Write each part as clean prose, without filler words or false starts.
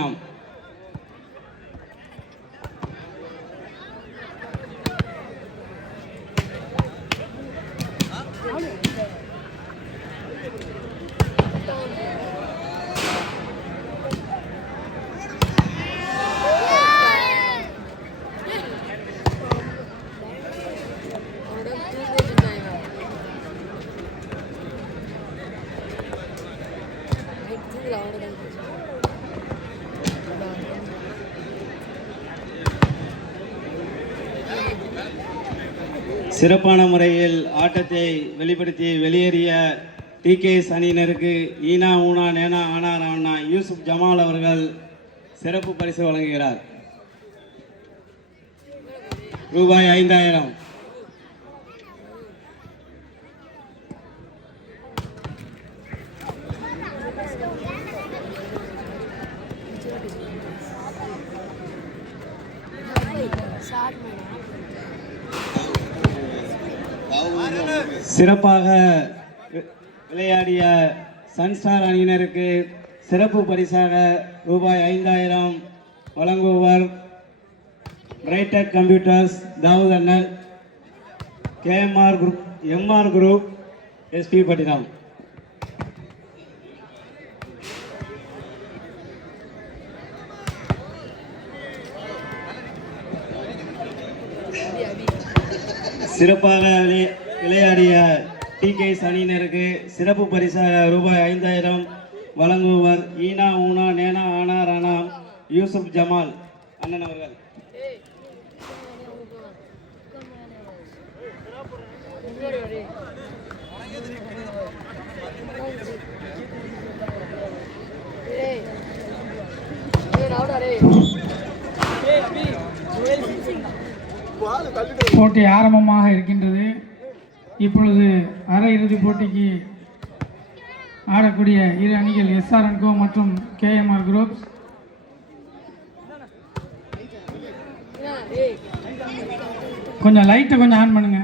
நாம் சிறப்பான முறையில் ஆட்டத்தை வெளிப்படுத்தி வெளியேறிய டிகேஎஸ் அணியினருக்கு ஈனா ஊனா நேனா ஆனா ராவண்ணா யூசுப் ஜமால் அவர்கள் சிறப்பு பரிசு வழங்குகிறார். ரூபாய் 5000. சிறப்பாக விளையாடிய சன்ஸ்டார் அணியினருக்கு சிறப்பு பரிசாக ரூபாய் 5000 வழங்குவர் பிரைடெக் கம்ப்யூட்டர்ஸ் தாவூத் அண்ணன், KMR group, MR group, SP பட்டினம். சிறப்பாக விளையாடிய டிகேஎஸ் அணியினருக்கு சிறப்பு பரிசாக ரூபாய் 5000 வழங்குவர் ஈனா ஊனா நேனா ஆனா ராணா யூசுப் ஜமால் அண்ணன் அவர்கள். போட்டி ஆரம்பமாக இருக்கின்றது. இப்பொழுது அரையிறுதிப் போட்டிக்கு ஆடக்கூடிய இரு அணிகள் SRNCO மற்றும் KMR குரூப்ஸ். கொஞ்சம் லைட்டை கொஞ்சம் ஆன் பண்ணுங்க.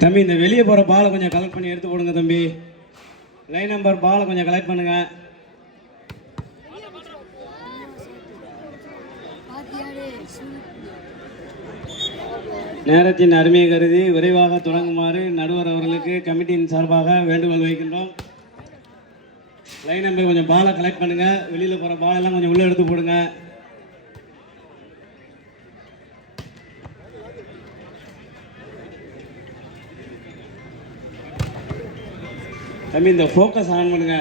தம்பி, இந்த வெளியே போகிற பாலை கொஞ்சம் கலெக்ட் பண்ணி எடுத்து போடுங்க தம்பி. லைன் நம்பர் பாலை கொஞ்சம் கலெக்ட் பண்ணுங்க. நேரத்தின் அருமையை கருதி விரைவாக தொடங்குமாறு நடுவர் அவர்களுக்கு கமிட்டியின் சார்பாக வேண்டுகோள் வைக்கின்றோம். லைன் நம்பர் கொஞ்சம் பாலை கலெக்ட் பண்ணுங்க. வெளியில் போகிற பாலெல்லாம் கொஞ்சம் உள்ளே எடுத்து போடுங்க. தம்பி, இந்த ஃபோக்கஸ் ஆன் பண்ணுங்க.